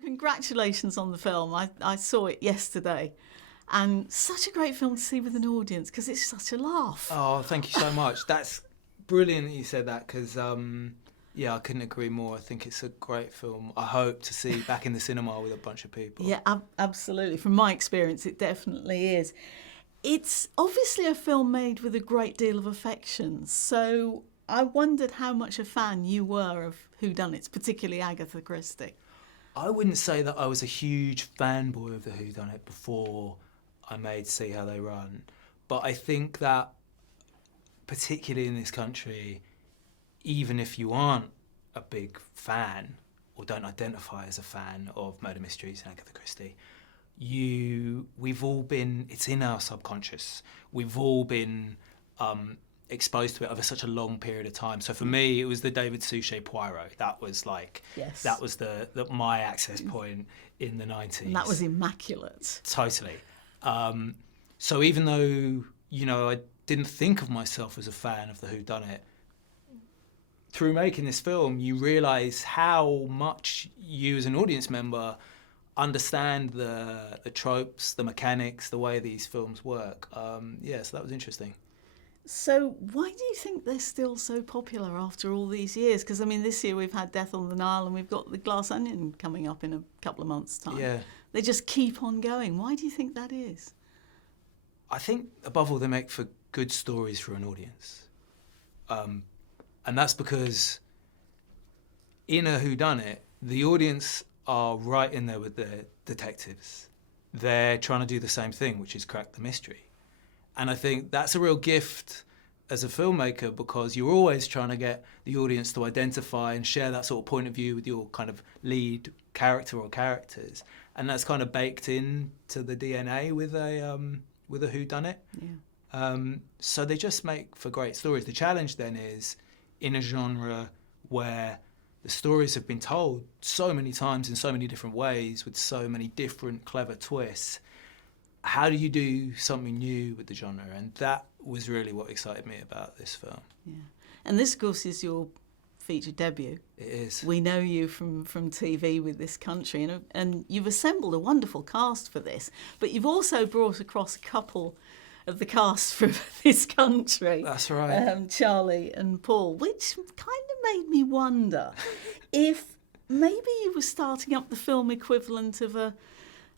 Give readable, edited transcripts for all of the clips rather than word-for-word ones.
Congratulations on the film. I saw it yesterday. And such a great film to see with an audience because it's such a laugh. Oh, thank you so much. That's brilliant that you said that because, yeah, I couldn't agree more. I think it's a great film. I hope to see back in the cinema with a bunch of people. Yeah, absolutely. From my experience, it definitely is. It's obviously a film made with a great deal of affection. So I wondered how much a fan you were of Whodunnits, particularly Agatha Christie. I wouldn't say that I was a huge fanboy of the Whodunit before I made See How They Run. But I think that, particularly in this country, even if you aren't a big fan or don't identify as a fan of murder mysteries and Agatha Christie, we've all been, it's in our subconscious. We've all been exposed to it over such a long period of time. So for me, it was the David Suchet Poirot. That was like, yes. That was my access point in the 90s. And that was immaculate. Totally. So even though, I didn't think of myself as a fan of the Whodunit, through making this film, you realise how much you as an audience member understand the tropes, the mechanics, the way these films work. So that was interesting. So why do you think they're still so popular after all these years? Because, this year we've had Death on the Nile and we've got The Glass Onion coming up in a couple of months' time. Yeah. They just keep on going. Why do you think that is? I think, above all, they make for good stories for an audience. And that's because in a whodunit, the audience are right in there with the detectives. They're trying to do the same thing, which is crack the mystery. And I think that's a real gift as a filmmaker because you're always trying to get the audience to identify and share that sort of point of view with your kind of lead character or characters. And that's kind of baked into the DNA with a whodunit. Yeah. So they just make for great stories. The challenge then is, in a genre where the stories have been told so many times in so many different ways with so many different clever twists, how do you do something new with the genre? And that was really what excited me about this film. Yeah. And this, of course, is your feature debut. It is. We know you from TV with This Country, and you've assembled a wonderful cast for this, but you've also brought across a couple of the cast from This Country. That's right. Charlie and Paul, which kind of made me wonder if maybe you were starting up the film equivalent of a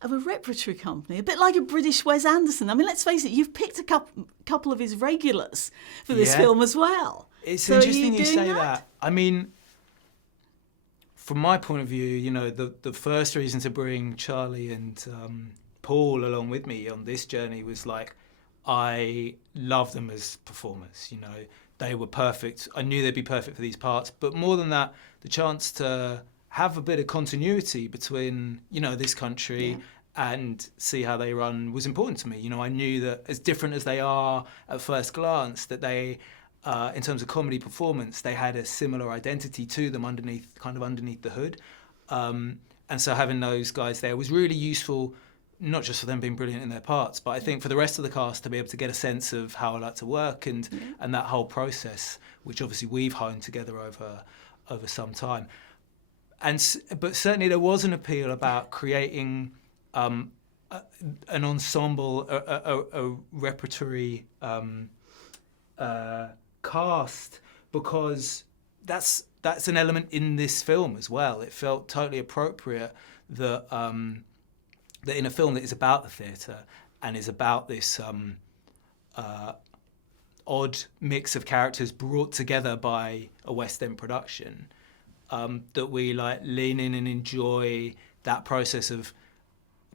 repertory company, a bit like a British Wes Anderson. Let's face it, you've picked a couple of his regulars for this film as well. It's so interesting you say that. From my point of view, the first reason to bring Charlie and Paul along with me on this journey was like, I love them as performers. They were perfect. I knew they'd be perfect for these parts. But more than that, the chance to have a bit of continuity between, This Country and See How They Run was important to me. I knew that as different as they are at first glance, that they, in terms of comedy performance, they had a similar identity to them underneath the hood. And so having those guys there was really useful, not just for them being brilliant in their parts, but I think for the rest of the cast to be able to get a sense of how I like to work and that whole process, which obviously we've honed together over some time. But certainly there was an appeal about creating an ensemble, a repertory cast, because that's an element in this film as well. It felt totally appropriate that in a film that is about the theatre and is about this odd mix of characters brought together by a West End production, that we lean in and enjoy that process of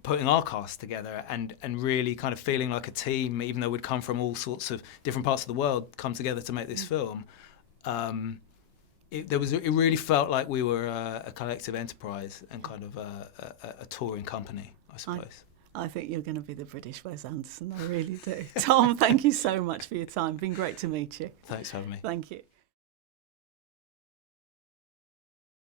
putting our cast together and really kind of feeling like a team, even though we'd come from all sorts of different parts of the world, come together to make this film. It really felt like we were a collective enterprise and kind of a touring company, I suppose. I think you're going to be the British Wes Anderson, I really do. Tom, thank you so much for your time. It's been great to meet you. Thanks for having me. Thank you.